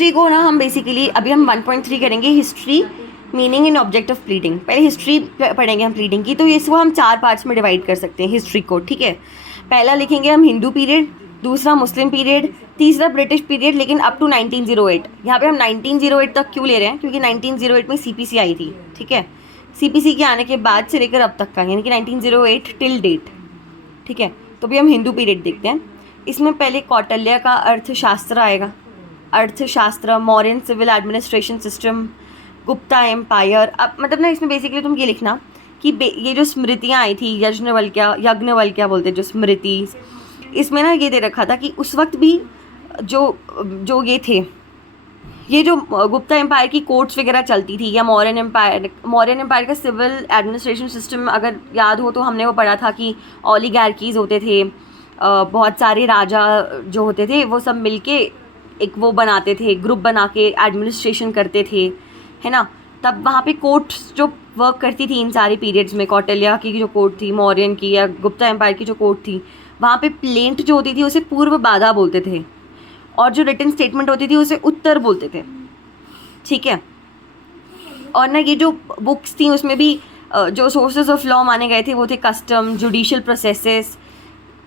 History को ना हम बेसिकली अभी हम 1.3 करेंगे, history meaning in object of pleading. पहले हिस्ट्री पढ़ेंगे हम प्लीडिंग की, तो इसको हम 4 पार्ट्स में डिवाइड कर सकते हैं हिस्ट्री को, ठीक है। पहला लिखेंगे हम हिंदू पीरियड, दूसरा मुस्लिम पीरियड, तीसरा ब्रिटिश पीरियड लेकिन अप टू 1908। यहाँ पे हम 1908 तक क्यों ले रहे हैं, क्योंकि 1908 में सीपीसी आई थी, ठीक है। सीपीसी के आने के बाद से लेकर अब तक का, यानी कि 1908 टिल डेट, ठीक है। तो भी हम हिंदू पीरियड देखते हैं। इसमें पहले कौटिल्य का अर्थशास्त्र आएगा, अर्थशास्त्र, Mauryan civil administration system, Gupta empire. अब मतलब ना इसमें बेसिकली तुम ये लिखना कि ये जो स्मृतियाँ आई थी, यज्ञवल्क्या बोलते हैं जो स्मृति, इसमें ना ये दे रखा था कि उस वक्त भी जो ये थे, ये जो गुप्ता एम्पायर की कोर्ट्स वगैरह चलती थी, या मौर्यन एम्पायर का सिविल एडमिनिस्ट्रेशन सिस्टम अगर याद हो तो हमने वो पढ़ा था कि ओलिगार्कीज होते थे, बहुत सारे राजा जो होते थे वो सब मिलके एक वो बनाते थे, ग्रुप बना के एडमिनिस्ट्रेशन करते थे, है ना। तब वहाँ पे कोर्ट्स जो वर्क करती थी इन सारे पीरियड्स में, कौटिल्य की जो कोर्ट थी, मौर्यन की या गुप्ता एम्पायर की जो कोर्ट थी, वहाँ पे प्लेंट जो होती थी उसे पूर्व बाधा बोलते थे, और जो रिटन स्टेटमेंट होती थी उसे उत्तर बोलते थे, ठीक है। और ना ये जो बुक्स थी उसमें भी जो सोर्सेज ऑफ लॉ माने गए थे वो थे कस्टम, जुडिशियल प्रोसेसेस,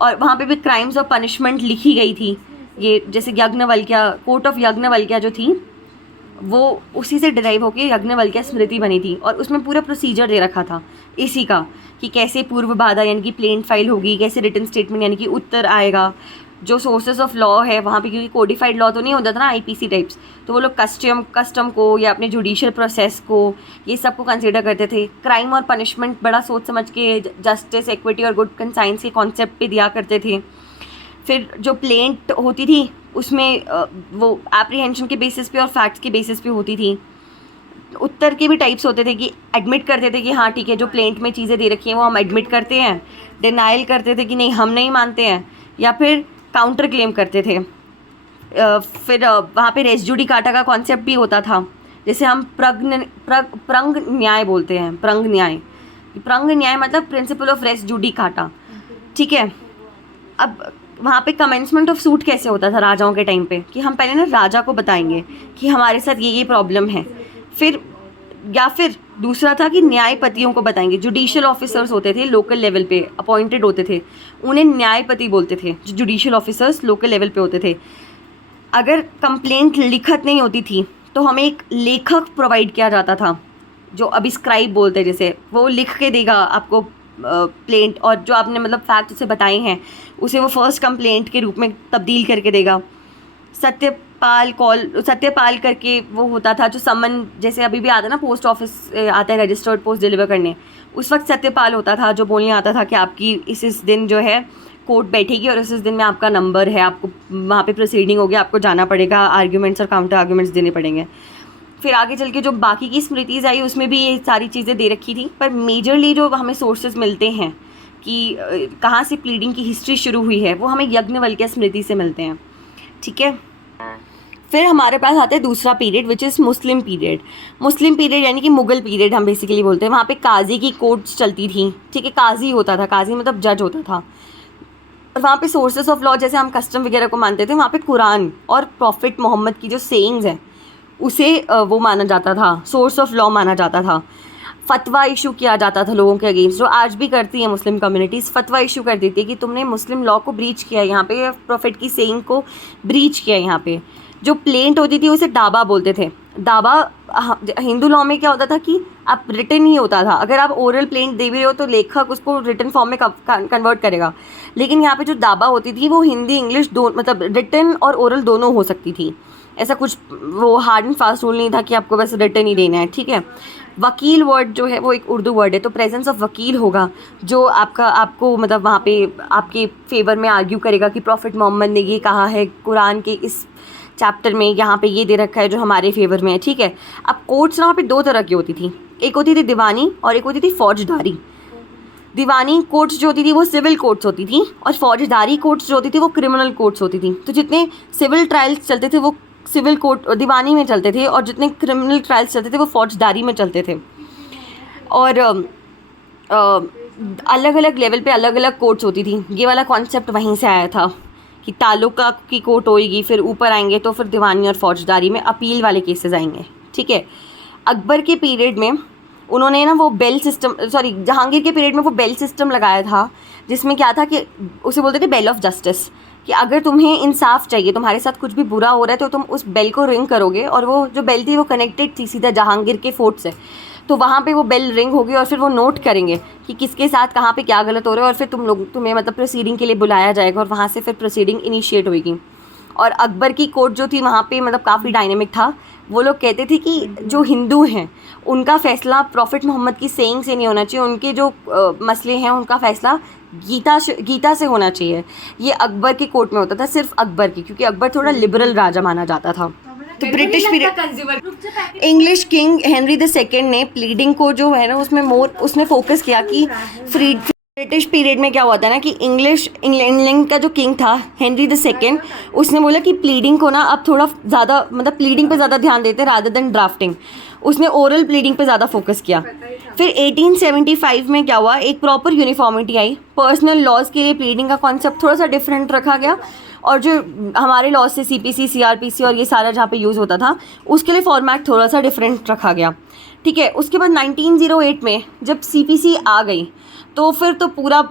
और वहाँ पे भी क्राइम्स और पनिशमेंट लिखी गई थी। ये जैसे यज्ञवल्क्या, कोर्ट ऑफ यज्ञवल्क्या जो थी वो उसी से डिराइव होकर यज्ञवल्क्या स्मृति बनी थी, और उसमें पूरा प्रोसीजर दे रखा था इसी का कि कैसे पूर्व बाधा यानी कि प्लेंट फाइल होगी, कैसे रिटन स्टेटमेंट यानी कि उत्तर आएगा, जो सोर्सेज ऑफ लॉ है वहाँ पे, क्योंकि कोडिफाइड लॉ तो नहीं होता था ना आईपीसी टाइप्स, तो वो लोग कस्टम को या अपने जुडिशियल प्रोसेस को, ये सब को कंसिडर करते थे। क्राइम और पनिशमेंट बड़ा सोच समझ के, जस्टिस, इक्विटी और गुड कंसाइंस के कॉन्सेप्ट पे दिया करते थे। फिर जो प्लेंट होती थी उसमें वो एप्रीहेंशन के बेसिस पे और फैक्ट्स के बेसिस पे होती थी। उत्तर के भी टाइप्स होते थे कि एडमिट करते थे कि हाँ ठीक है जो प्लेंट में चीज़ें दे रखी हैं वो हम एडमिट करते हैं, डिनाइल करते थे कि नहीं हम नहीं मानते हैं, या फिर काउंटर क्लेम करते थे। फिर वहाँ पे रेस जुडिकाटा का कॉन्सेप्ट भी होता था, जैसे हम प्रंग न्याय बोलते हैं, प्रंग न्याय मतलब प्रिंसिपल ऑफ रेस जुडिकाटा, ठीक है। अब वहाँ पे कमेंसमेंट ऑफ सूट कैसे होता था राजाओं के टाइम पे, कि हम पहले ना राजा को बताएंगे कि हमारे साथ ये प्रॉब्लम है, फिर या फिर दूसरा था कि न्यायपतियों को बताएंगे। जुडिशियल ऑफिसर्स होते थे लोकल लेवल पे अपॉइंटेड होते थे, उन्हें न्यायपति बोलते थे, जो जुडिशियल ऑफिसर्स लोकल लेवल पे होते थे। अगर कंप्लेंट लिखत नहीं होती थी तो हमें एक लेखक प्रोवाइड किया जाता था, जो अभी स्क्राइब बोलते हैं, जैसे वो लिख के देगा आपको प्लेंट, और जो आपने मतलब फैक्ट उसे बताए हैं उसे वो फर्स्ट कंप्लेंट के रूप में तब्दील करके देगा। सत्यपाल करके वो होता था जो समन, जैसे अभी भी आता है ना पोस्ट ऑफिस आता है रजिस्टर्ड पोस्ट डिलीवर करने, उस वक्त सत्यपाल होता था जो बोलने आता था कि आपकी इस दिन जो है कोर्ट बैठेगी और इस दिन में आपका नंबर है, आपको वहाँ पे प्रोसीडिंग होगी, आपको जाना पड़ेगा, आर्ग्यूमेंट्स और काउंटर आर्ग्यूमेंट्स देने पड़ेंगे। फिर आगे चल के जो बाकी की स्मृतिज़ आई उसमें भी ये सारी चीज़ें दे रखी थी, पर मेजरली जो हमें सोर्सेज मिलते हैं कि कहाँ से प्लीडिंग की हिस्ट्री शुरू हुई है वो हमें यज्ञवल्क्या स्मृति से मिलते हैं, ठीक है। फिर हमारे पास आता है दूसरा period which is Muslim period यानी कि मुग़ल पीरियड हम बेसिकली बोलते हैं। वहाँ पे काजी की कोर्ट्स चलती थी, ठीक है, काजी होता था, काजी मतलब जज होता था। और वहाँ पे सोर्सेस ऑफ लॉ जैसे हम कस्टम वगैरह को मानते थे, वहाँ पे कुरान और प्रॉफिट मोहम्मद की जो सेइंग्स हैं उसे वो माना जाता था, सोर्स ऑफ लॉ माना जाता था। फतवा इशू किया जाता था लोगों के अगेंस्ट, जो आज भी करती है मुस्लिम कम्युनिटीज़, फतवा इशू कर देती है कि तुमने मुस्लिम लॉ को ब्रीच किया, यहाँ पे प्रॉफिट की सेइंग को ब्रीच किया। यहाँ पे जो प्लेंट होती थी उसे दावा बोलते थे। दावा हिंदू लॉ में क्या होता था कि आप रिटन ही होता था, अगर आप ओरल प्लेंट दे भी रहे हो तो लेखक उसको रिटन फॉर्म में कन्वर्ट करेगा, लेकिन यहाँ पे जो दावा होती थी वो हिंदी इंग्लिश मतलब रिटन और ओरल दोनों हो सकती थी। ऐसा कुछ वो हार्ड एंड फास्ट रूल नहीं था कि आपको बस रिटन ही देना है, ठीक है। वकील वर्ड जो है वो एक उर्दू वर्ड है, तो प्रेजेंस ऑफ वकील होगा जो आपको मतलब वहाँ पे आपके फेवर में आर्ग्यू करेगा कि प्रॉफिट मोहम्मद ने ये कहा है कुरान के इस चैप्टर में, यहाँ पे ये दे रखा है जो हमारे फेवर में है, ठीक है। अब कोर्ट्स ना वहाँ पे दो तरह की होती थी, एक होती थी दीवानी और एक होती थी फौजदारी। दीवानी कोर्ट्स जो होती थी वो सिविल कोर्ट्स होती थी, और फौजदारी कोर्ट्स जो होती थी वो क्रिमिनल कोर्ट्स होती थी। तो जितने सिविल ट्रायल्स चलते थे वो सिविल कोर्ट दीवानी में चलते थे, और जितने क्रिमिनल ट्रायल्स चलते थे वो फौजदारी में चलते थे। और अलग अलग लेवल पे अलग अलग कोर्ट्स होती थी, ये वाला कॉन्सेप्ट वहीं से आया था कि तालुका की कोर्ट होएगी, फिर ऊपर आएंगे तो फिर दीवानी और फौजदारी में अपील वाले केसेस आएंगे, ठीक है। अकबर के पीरियड में उन्होंने ना वो बेल सिस्टम, सॉरी जहांगीर के पीरियड में वो बेल सिस्टम लगाया था, जिसमें क्या था कि उसे बोलते थे बेल ऑफ जस्टिस, कि अगर तुम्हें इंसाफ चाहिए, तुम्हारे साथ कुछ भी बुरा हो रहा है तो तुम उस बेल को रिंग करोगे, और वो जो बेल थी वो कनेक्टेड थी सीधा जहांगीर के फोर्ट से, तो वहाँ पे वो बेल रिंग होगी और फिर वो नोट करेंगे कि किसके साथ कहाँ पे क्या गलत हो रहा है, और फिर तुम्हें मतलब प्रोसीडिंग के लिए बुलाया जाएगा और वहाँ से फिर प्रोसीडिंग इनिशिएट होगी। और अकबर की कोर्ट जो थी वहाँ पे मतलब काफ़ी डायनेमिक था। वो लोग कहते थे कि जो हिंदू हैं उनका फ़ैसला प्रॉफिट मोहम्मद की सेइंग से नहीं होना चाहिए, उनके जो मसले हैं उनका फ़ैसला गीता से होना चाहिए। ये अकबर की कोर्ट में होता था, सिर्फ अकबर की, क्योंकि अकबर थोड़ा लिबरल राजा माना जाता था। तो British period English king Henry II ने प्लीडिंग को जो है ना उसमें फोकस किया कि ब्रिटिश पीरियड में क्या हुआ था ना कि इंग्लैंड का जो किंग था हेनरी II, उसने बोला कि प्लीडिंग को ना अब थोड़ा ज़्यादा मतलब प्लीडिंग पे ज़्यादा ध्यान देते रादर देन ड्राफ्टिंग। उसने ओरल प्लीडिंग पे ज़्यादा फोकस किया। फिर 1875 में क्या हुआ, एक प्रॉपर यूनिफॉर्मिटी आई। पर्सनल लॉज के लिए प्लीडिंग का कॉन्सेप्ट थोड़ा सा डिफरेंट रखा गया, और जो हमारे लॉज से CPC CRPC और ये सारा जहाँ पे यूज़ होता था उसके लिए फॉर्मेट थोड़ा सा डिफरेंट रखा गया, ठीक है। उसके बाद 1908 में जब CPC आ गई तो फिर तो पूरा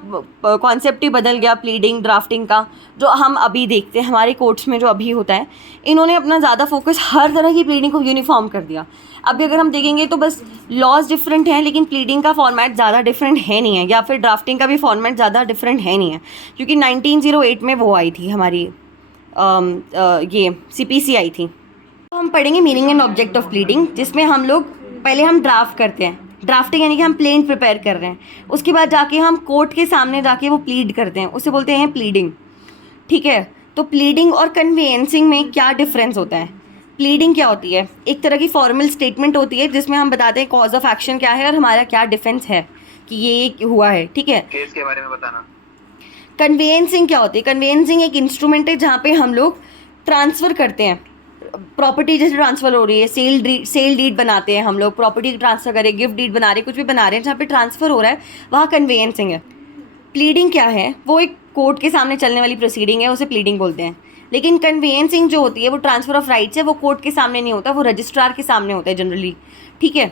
कॉन्सेप्ट ही बदल गया प्लीडिंग ड्राफ्टिंग का, जो हम अभी देखते हैं हमारे कोर्ट्स में जो अभी होता है। इन्होंने अपना ज़्यादा फोकस हर तरह की प्लीडिंग को यूनिफॉर्म कर दिया। अभी अगर हम देखेंगे तो बस लॉज डिफरेंट हैं, लेकिन प्लीडिंग का फॉर्मेट ज़्यादा डिफरेंट है नहीं है, या फिर ड्राफ्टिंग का भी फॉर्मेट ज़्यादा डिफरेंट है नहीं है, क्योंकि 1908 में वो आई थी हमारी ये CPC आई थी। तो हम पढ़ेंगे meaning and object of pleading, जिसमें हम लोग पहले हम ड्राफ्ट करते हैं, ड्राफ्टिंग यानी कि हम प्लेन प्रिपेयर कर रहे हैं, उसके बाद जाके हम कोर्ट के सामने जाके वो प्लीड करते हैं, उसे बोलते हैं प्लीडिंग, ठीक है। तो प्लीडिंग और कन्वेंसिंग में क्या डिफरेंस होता है? प्लीडिंग क्या होती है? एक तरह की फॉर्मल स्टेटमेंट होती है जिसमें हम बताते हैं कॉज ऑफ एक्शन क्या है और हमारा क्या डिफेंस है कि ये हुआ है, ठीक है। केस के बारे में बताना। कन्वेंसिंग क्या होती है? कन्वेंसिंग एक इंस्ट्रूमेंट है जहाँ पे हम लोग ट्रांसफ़र करते हैं प्रॉपर्टी, जैसे ट्रांसफ़र हो रही है, सेल डीड बनाते हैं हम लोग, प्रॉपर्टी ट्रांसफ़र करें, गिफ्ट डीड बना रहे हैं, कुछ भी बना रहे हैं, जहाँ पे ट्रांसफ़र हो रहा है वहाँ कन्वेंसिंग है। प्लीडिंग क्या है? वो एक कोर्ट के सामने चलने वाली प्रोसीडिंग है, उसे प्लीडिंग बोलते हैं। लेकिन कन्वेंसिंग जो होती है वो ट्रांसफ़र ऑफ राइट्स है, वो कोर्ट के सामने नहीं होता, वो रजिस्ट्रार के सामने होता है जनरली, ठीक है।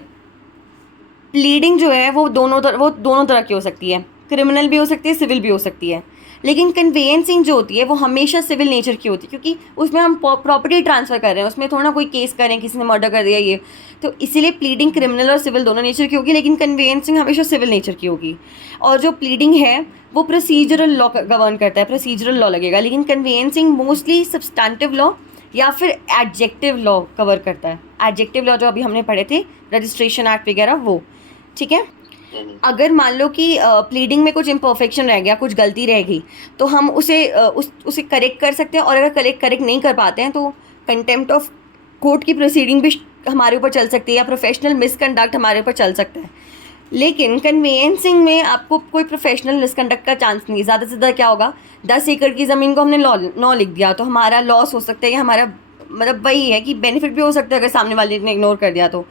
प्लीडिंग जो है वो दोनों तरह की हो सकती है, क्रिमिनल भी हो सकती है, सिविल भी हो सकती है। लेकिन कन्वेंसिंग जो होती है वो हमेशा सिविल नेचर की होती है, क्योंकि उसमें हम प्रॉपर्टी ट्रांसफ़र कर रहे हैं, उसमें थोड़ा ना कोई केस करें किसी ने मर्डर कर दिया ये, तो इसीलिए प्लीडिंग क्रिमिनल और सिविल दोनों नेचर की होगी, लेकिन कन्वेंसिंग हमेशा सिविल नेचर की होगी। और जो प्लीडिंग है वो प्रोसीजरल लॉ गवर्न करता है, प्रोसीजरल लॉ लगेगा, लेकिन कन्वेंसिंग मोस्टली सब्सटेंटिव लॉ या फिर एडजेक्टिव लॉ कवर करता है। एडजेक्टिव लॉ जो अभी हमने पढ़े थे, रजिस्ट्रेशन एक्ट वगैरह, वो, ठीक है। अगर मान लो कि प्लीडिंग में कुछ इम्परफेक्शन रह गया, कुछ गलती रह गई, तो हम उसे करेक्ट कर सकते हैं, और अगर करेक्ट नहीं कर पाते हैं तो कंटेम्प्ट ऑफ कोर्ट की प्रोसीडिंग भी हमारे ऊपर चल सकती है, या प्रोफेशनल मिसकंडक्ट हमारे ऊपर चल सकता है। लेकिन कन्वेंसिंग में आपको कोई प्रोफेशनल मिसकंडक्ट का चांस नहीं। ज़्यादा से ज़्यादा क्या होगा, 10 एकड़ की ज़मीन को हमने 9 लिख दिया तो हमारा लॉस हो सकता है, या हमारा मतलब वही है कि बेनिफिट भी हो सकता है अगर सामने वाले ने इग्नोर कर दिया तो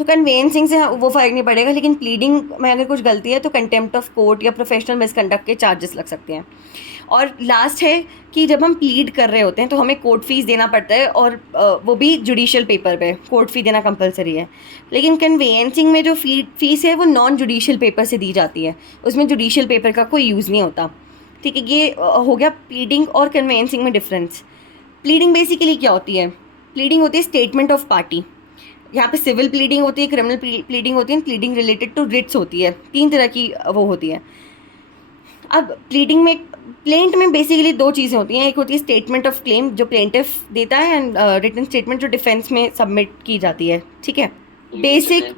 कन्वेंसिंग से वो फ़र्क नहीं पड़ेगा। लेकिन प्लीडिंग में अगर कुछ गलती है तो कंटेम्प्ट ऑफ कोर्ट या प्रोफेशनल मिसकंडक्ट के चार्जेस लग सकते हैं। और लास्ट है कि जब हम प्लीड कर रहे होते हैं तो हमें कोर्ट फीस देना पड़ता है, और वो भी जुडिशियल पेपर पे कोर्ट फी देना कंपलसरी है। लेकिन कन्वेंसिंग में जो फीस है वो नॉन जुडिशियल पेपर से दी जाती है, उसमें जुडिशियल पेपर का कोई यूज़ नहीं होता, ठीक है। ये हो गया प्लीडिंग और कन्वेंसिंग में डिफरेंस। प्लीडिंग बेसिकली क्या होती है? प्लीडिंग होती है स्टेटमेंट ऑफ पार्टी। यहाँ पे सिविल प्लीडिंग होती है, क्रिमिनल प्लीडिंग होती है, प्लीडिंग रिलेटेड टू रिट्स होती है। 3 तरह की वो होती है। अब प्लीडिंग में, प्लेंट में बेसिकली 2 चीज़ें होती हैं। एक होती है स्टेटमेंट ऑफ क्लेम जो प्लेंटिफ देता है, एंड रिटन स्टेटमेंट जो डिफेंस में सबमिट की जाती है, ठीक है। बेसिक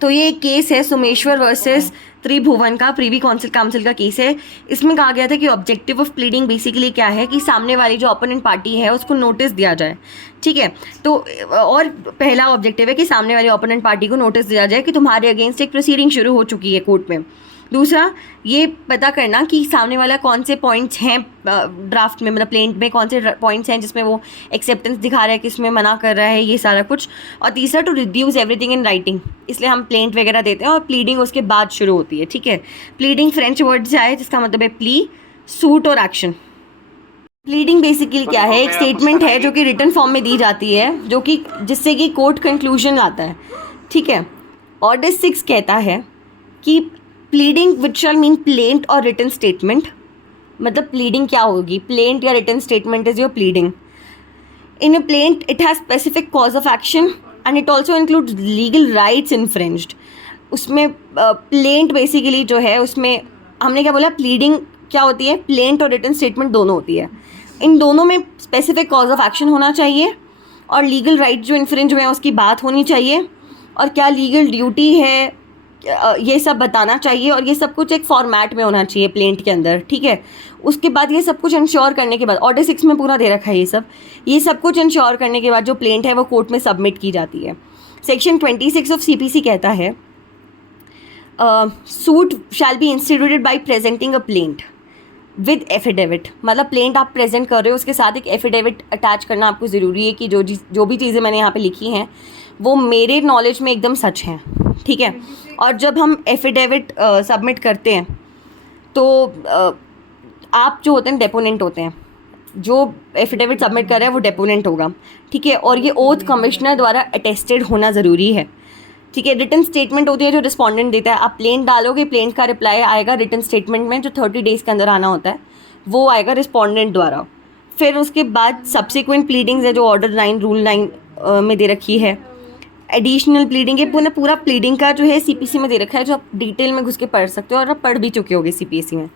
तो ये केस है सोमेश्वर वर्सेस त्रिभुवन का, प्रीवी काउंसिल का केस है। इसमें कहा गया था कि ऑब्जेक्टिव ऑफ प्लीडिंग बेसिकली क्या है कि सामने वाली जो ओपोनेंट पार्टी है उसको नोटिस दिया जाए, ठीक है। तो और पहला ऑब्जेक्टिव है कि सामने वाली ओपोनेंट पार्टी को नोटिस दिया जाए कि तुम्हारे अगेंस्ट एक प्रोसीडिंग शुरू हो चुकी है कोर्ट में। दूसरा, ये पता करना कि सामने वाला कौन से पॉइंट्स हैं ड्राफ्ट में, मतलब प्लेंट में कौन से पॉइंट्स हैं जिसमें वो एक्सेप्टेंस दिखा रहा है, किसमें मना कर रहा है, ये सारा कुछ। और तीसरा, to reduce everything in writing, इसलिए हम प्लेंट वगैरह देते हैं और प्लीडिंग उसके बाद शुरू होती है, ठीक है। प्लीडिंग फ्रेंच वर्ड से आए जिसका मतलब है प्ली, सूट और एक्शन। प्लीडिंग बेसिकली क्या है, एक स्टेटमेंट है जो कि रिटन फॉर्म में दी जाती है, जो कि जिससे कि कोर्ट कंक्लूजन आता है, ठीक है। ऑर्डर 6 कहता है कि pleading which shall mean plaint और रिटन स्टेटमेंट, मतलब प्लीडिंग क्या होगी, प्लेंट या written statement is your pleading. In a plaint it has specific cause of action and it also includes legal rights infringed. उसमें plaint basically जो है, उसमें हमने क्या बोला, प्लीडिंग क्या होती है, प्लेंट और रिटन स्टेटमेंट दोनों होती है। इन दोनों में स्पेसिफिक कॉज ऑफ एक्शन होना चाहिए और लीगल राइट जो इन्फ्रिंज हुए हैं उसकी बात होनी चाहिए, और क्या लीगल ड्यूटी है ये सब बताना चाहिए, और ये सब कुछ एक फॉर्मेट में होना चाहिए प्लेंट के अंदर, ठीक है। उसके बाद ये सब कुछ इंश्योर करने के बाद, ऑर्डर 6 में पूरा दे रखा है ये सब कुछ इंश्योर करने के बाद जो प्लेंट है वो कोर्ट में सबमिट की जाती है। सेक्शन 26 ऑफ CPC कहता है suit shall be instituted bye presenting a plaint with affidavit, मतलब प्लेंट आप प्रेजेंट कर रहे हो उसके साथ एक एफिडेविट अटैच करना आपको ज़रूरी है कि जो भी चीज़ें मैंने यहाँ पे लिखी हैं वो मेरे नॉलेज में एकदम सच हैं, ठीक है। और जब हम एफिडेविट सबमिट करते हैं तो आप जो होते हैं डेपोनेंट होते हैं, जो एफिडेविट सबमिट कर रहा है वो डेपोनेंट होगा, ठीक है। और ये ओथ कमिश्नर द्वारा अटेस्टेड होना ज़रूरी है, ठीक है। रिटन स्टेटमेंट होती है जो रिस्पॉन्डेंट देता है, आप प्लेंट डालोगे, प्लेंट का रिप्लाई आएगा रिटन स्टेटमेंट में जो 30 डेज़ के अंदर आना होता है, वो आएगा रिस्पॉन्डेंट द्वारा। फिर उसके बाद सब्सिक्वेंट प्लीडिंग्स है जो ऑर्डर 9 रूल 9 में दे रखी है। एडिशनल प्लीडिंग है, पूरा प्लीडिंग का जो है CPC में दे रखा है, जो आप डिटेल में घुस के पढ़ सकते हो और आप पढ़ भी चुके होगे CPSC में।